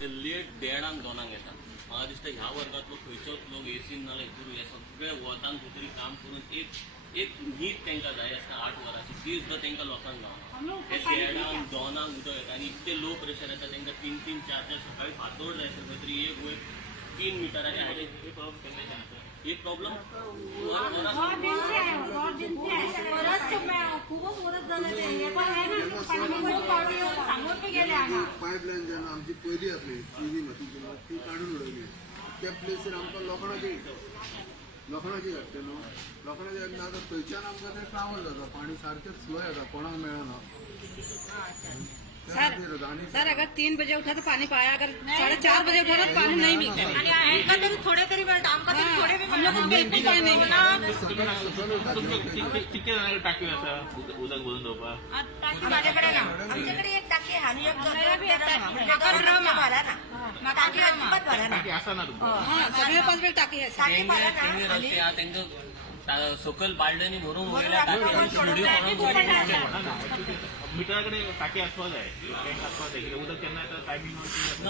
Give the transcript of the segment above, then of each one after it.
ते लेट देडांक दोनांक येता. म्हाका दिसता ह्या वर्गातलो खंयचोच लोक एसीन नाल्यार हितून हे सगळे वतान खंय तरी काम करून एक न्हीद तांकां जाय आसता 8 वरांची, ती सुद्दां तांकां लोकांक गावना. हे देडांक दोनांक उदक येता आनी इतके लो प्रेशर येता तांकां 3-3, 4-4 सकाळी फातोड जाय आसता खंय तरी एक वयर 3 मिटराच्या हायटीर. ये प्रॉब्लम पायपलाईन जेन्ना आमची पयली आपली टीव्ही ती काढून उडयली त्या प्लेसीर आमकां लोखणाची धाडटा न्हू. लोखणाची येतना आतां थंयच्यान आमकां तें ट्रावल जाता, पाणी सारकें स्लो येता, कोणाक मेळना. सर अगर 3 बजे उठा तो पानी पाया, अगर 4:30 बजे उठा तो पानी नहीं मिलता। थोड़े तरी वेळ थोड़े भी हम लोग बिल्कुल पानी नहीं मिला। किती टाकी असा उदक भरून दवरपा माझ्याकडे ना, आमच्याकडे एक टाकी आहे आणि एक ड्रम भरा ना, टाकी अजिबात भरा ना, टाकी असा ना तुमचा. सगळे 5 वेळ टाकी आहे. सकल बालड्यांनी भरून वयल्या मीटराकडे टाकी आसपा जाय, टँक आसपा जाय, कित्याक उदक केन्ना येता टायमींग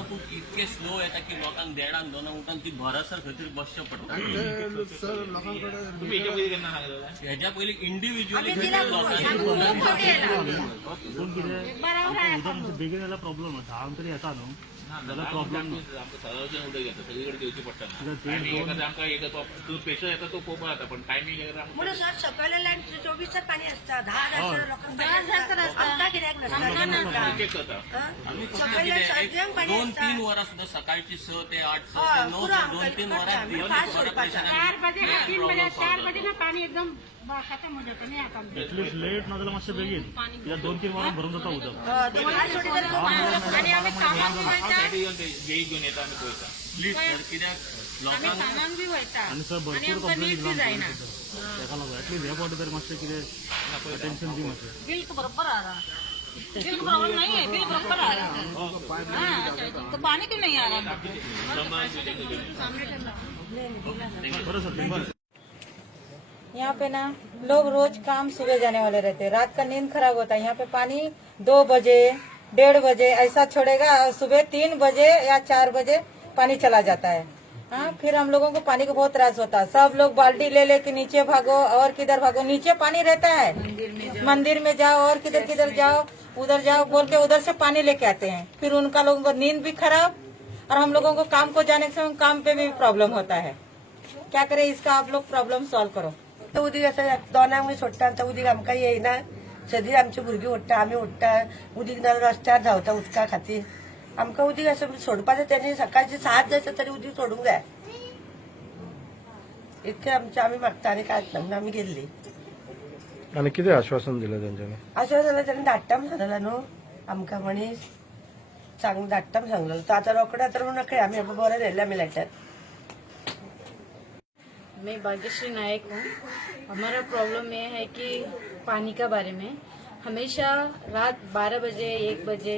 खूप इतके स्लो येता की लोकांक देडांक दोनांक उठान ती भरसर खंय तरी बसचें पडटा. सर लोकांकडे तुम्ही हेच्या पयलीं केन्ना सांगलें? ह्याच्या पयलीं इंडिव्हिज्युअली खंय तरी लोकांनी बेगीन यायला प्रॉब्लेम होता, हांव तरी येता न्हू जाल्यार प्रॉब्लेम आमकां सगळें उदक येता, सगळीकडे घेवची पडटा ना. टायमींग एखादा आमकां एक तूं स्पेशल येता तो पळोवपा जाता, पण टायमींग म्हणून सर सकयल लायन 24 तास पाणी असतं, 10,000 लोकांना आमकां गिऱ्हाईक नसतं. चेक करता. सकयल सगळ्यांक पाणी 2-3 वरां सुद्दां सकाळची 6 ते 8, 6 ते 9, 2-3 वरां पाणी एकदम खतम हो जातं नाही आता. एटलीस्ट लेट ना जाल्यार मातशें बेगीन, कित्याक 2-3 वरां भरून जाता उदक. आणि आम्ही कामाक बी वयता, जेई घेवन येता आनी पळयता. प्लीज सर कित्याक आम्ही कामाक बी वयता आनी सर भरपूर कंप्लेन दिला ताका लागून एटलीस्ट हे फावटी तरी मातशें कितें अटेन्शन दी मातशें. बिल तो बरोबर आ रहा, बिल प्रॉब्लम नहीं है, बिल बरोबर आ रहा है. तो पानी क्यों नहीं आ रहा? बरं सर बरं. यहाँ पे ना लोग रोज काम सुबह जाने वाले रहते हैं, रात का नींद खराब होता है। यहाँ पे पानी 2 बजे 1:30 बजे ऐसा छोड़ेगा और सुबह 3 बजे या 4 बजे पानी चला जाता है। हाँ, फिर हम लोगों को पानी का बहुत त्रास होता है। सब लोग बाल्टी ले लेके नीचे भागो और किधर भागो, नीचे पानी रहता है, मंदिर में जाओ और किधर किधर जाओ, उधर जाओ बोल के उधर से पानी लेके आते हैं। फिर उनका लोगों को नींद भी खराब और हम लोगों को काम को जाने से काम पे भी प्रॉब्लम होता है। क्या करें, इसका आप लोग प्रॉब्लम सॉल्व करो. उदीक असं 2 सोडटा आनी उदीक आमकां येयना, सदीं आमची भुरगीं ओडटा, आमी ओडटा, उदीक नाल्यार रस्त्यार धांवता उदका खातीर. आमकां उदीक असं सोडपाचें तेणी सकाळची 7 जाय तरी उदीक सोडूंक जाय. इतकें आमी मागता आनी कांयच ना, आमी गेल्ली. आनी कितें आश्वासन दिलें तेंच्यांनी? अशें जाल्यार तेणी धाडटा म्हण सांगलें न्हू आमकां, मनीस धाडटा म्हण सांगलेलो. तो आतां रोखडे आतां म्हूण नकळे, आमी बरें धरलें आमी लेटर. मैं भाग्यश्री नायक हूँ। हमारा प्रॉब्लम ये है कि पानी का बारे में हमेशा रात 12 बजे 1 बजे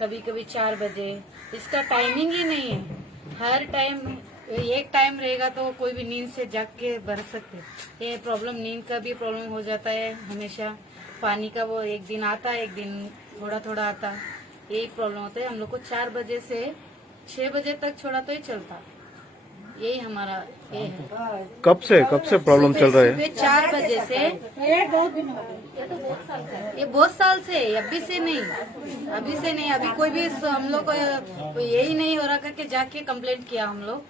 कभी कभी 4 बजे, इसका टाइमिंग ही नहीं है। हर टाइम एक टाइम रहेगा तो कोई भी नींद से जाग के बर सकते। ये प्रॉब्लम नींद का भी प्रॉब्लम हो जाता है हमेशा। पानी का वो एक दिन आता है, एक दिन थोड़ा थोड़ा आता, यही प्रॉब्लम होता है। हम लोग को 4 बजे से 6 बजे तक छोड़ा तो ही चलता, यही हमारा ये है। कब से प्रॉब्लम चल रहा है? सुबह 4 बजे से, ये बहुत साल से, अभी से नहीं, अभी कोई भी हम लोग को यही नहीं हो रहा कि जाके कंप्लेंट किया हम लोग.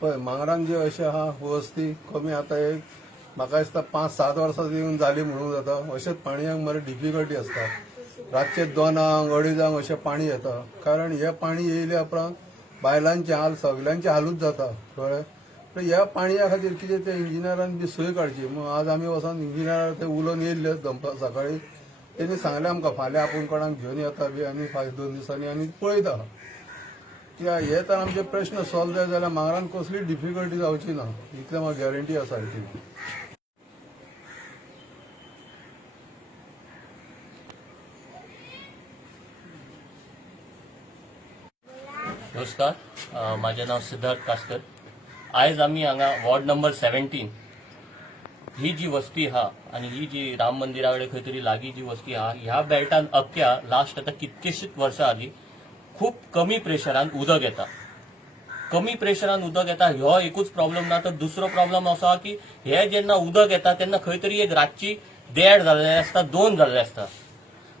पळय मांगरान जे अशें आहा वस्ती कमी आता, एक म्हाका दिसता 5-7 वर्सां येवन जाली म्हणूंक जाता. अशेंच पाणयाक मरे डिफिकल्टी आसता, रातचे 2 अडेजांक अशें पाणी येता. कारण हे पाणी येयल्या उपरांत बायलांचे हाल, सगल्यांचे हालूच जाता, कळ्ळें. ह्या पाणया खातीर कितें ते इंजिनियरान बी सोय काडची. मग आज आमी वचोन इंजिनियराक ते उलोवन येयल्ले दनपार सकाळी. तेणी सांगलें आमकां फाल्यां आपूण कोणाक घेवन येता बी आनी 2 दिसांनी आनी पळयता. कित्याक हे तर आमचे प्रश्न सॉल्व जाय जाल्यार मांगरान कसली डिफिकल्टी जावची ना, इतलें म्हाका गॅरंटी आसा सारकी. नमस्कार, माझे नाव सिद्धार्थ कास्कर. आयज आम्ही हांगा वॉर्ड नंबर 17 ही जी वस्ती हा आणि ही जी राम मंदिरा कडेन खंय तरी लागीं जी वस्ती हा, ह्या बेल्टान अख्ख्या लास्ट आतां कितकीशीच वर्सां आली खूप कमी प्रेशरान उदक येता. कमी प्रेशरान उदक येता ह्यो एकूच प्रॉब्लेम ना, तर दुसरो प्रॉब्लेम असो की हे जेन्ना उदक येता तेन्ना खंय तरी एक रातची 1:30 जाल्ले आसता, 2 जाल्ले आसता.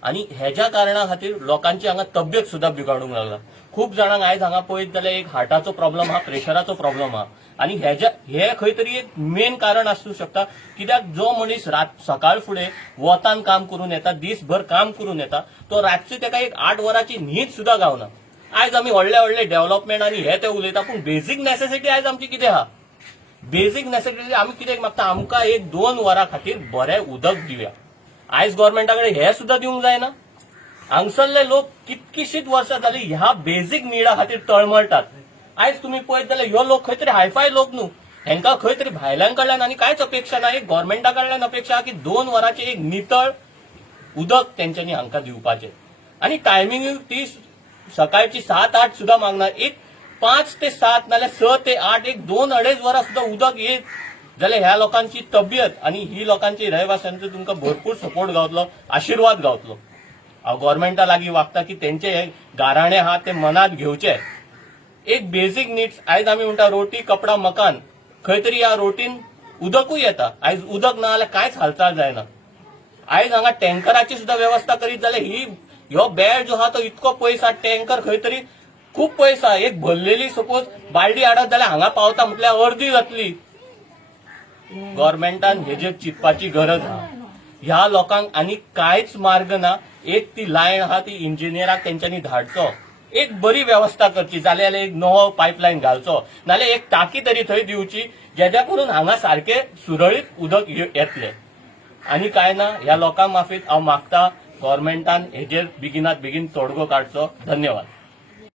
आणि ह्याच्या कारणां खातीर लोकांची हांगा तब्येत सुद्धा बिगाडूंक लागला. खूप जाणांक आयज हांगा पळयत जाल्यार एक हार्टाचो प्रॉब्लेम आहा, प्रेशराचो प्रॉब्लेम आहा. आणि हे खंय तरी एक मेन कारण आसूं शकता. कित्याक जो मनीस सकाळ फुडें वतान काम करून येता, दीसभर काम करून येता, तो रातची ताका एक 8 वरांची न्हीद सुद्धा गावना. आयज आमी व्हडले व्हडले डेव्हलपमेंट आनी हे ते उलयता, पूण बेजीक नेसेसिटी आयज आमची कितें आहा? बेजीक नेसेसिटी आमी कितें मागता? आमकां एक 2 वरां खातीर बरें उदक दिवया. आयज गव्हर्मेंटा कडेन हे सुद्धा दिवंक जायना. हांगसरले लोक कितकीशीच वर्सां जाली ह्या बेजीक निडा खातीर तळमळटात. आयज तुम्ही पळयत जाल्यार ह्यो लोक खंय तरी हायफाय लोक न्हू, हेंकां खंय तरी भायल्यां कडल्यान आनी कांयच अपेक्षा ना. एक गव्हर्मेंटा कडल्यान अपेक्षा आहा की 2 वरांचें एक नितळ उदक तेंच्यांनी हांकां दिवपाचें. आनी टायमिंग ती सकाळची 7-8 सुद्धा मागना. एक 5 ते 7 नाल्यार 6 ते 8 एक 2-2.5 वरां सुद्धा उदक येत जाल्यार ह्या लोकांची तब्येत आणि ही लोकांची रहिवाशांचो तुमकां भरपूर सपोर्ट गावतलो, आशीर्वाद गावतलो. हांव गव्हर्मेंटा लागीं वागता की तेंचे हे गाराणे आहा ते मनात घेवचे. एक बेजीक नीड्स आयज आमी म्हणटा रोटी कपडा मकान, खंय तरी ह्या रोटीन उदकूय येता. आयज उदक ना जाल्यार कांयच हालचाल जायना. आयज हांगा टँकराची सुद्धा व्यवस्था करीत जाल्यार ह्यो बेळ जो आहा तो इतको पयस आहा, टँकर खंय तरी खूप पयस आहा. एक भरलेली सपोज बालडी हाडत जाल्यार हांगा पावता म्हटल्यार अर्दी जातली. गव्हर्मेंटान हेजेर चिंतपाची गरज आहा. ह्या लोकांक आनी कांयच मार्ग ना. एक ती लायन आहा ती इंजिनियराक तेंच्यांनी धाडचो, एक बरी व्यवस्था करची, जाल्यार एक नवो पायपलायन घालचो, नाल्यार एक टाकी तरी थंय दिवची जेद्या करून हांगा सारखे सुरळीत उदक येतले. आनी काय ना, ह्या लोकांक माफीत हांव मागता गव्हर्मेंटान हेजेर बेगिनात बेगीन तोडगो काडचो. धन्यवाद.